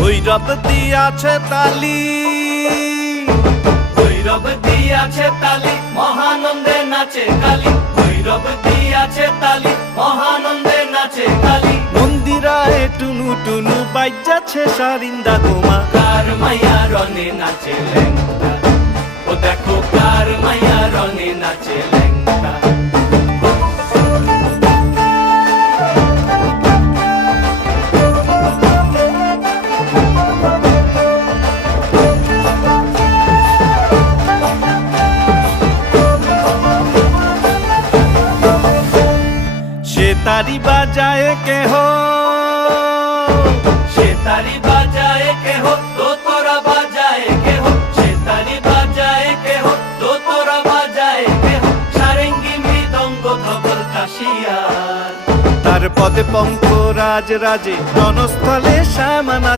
ভৈরব দিয়াছে তালি, ভৈরব দিয়াছে তালি, মহানন্দে নাচে কালী। ভৈরব দিয়াছে তালি, মহানন্দে নাচে কালী। মন্দিরায় টুনু টুনু বাইজাছে সারিন্দা গোমা। কার মাইয়া রনে নাচে ল্যাংটা, ও দেখো কার মাইয়া রনে নাচে ল্যাংটা। সে তারি বাজায় কেহ, সে তারি বাজায় কেহ, দোতরা বাজায় কেহ। সে তারি বাজায় কেহ, দোতরা বাজায় কেহ। সারেঙ্গি মৃদঙ্গ ধবল কাশিয়ার। তার পদে পঙ্ক রাজ রাজে রণস্থলে শ্যামানা।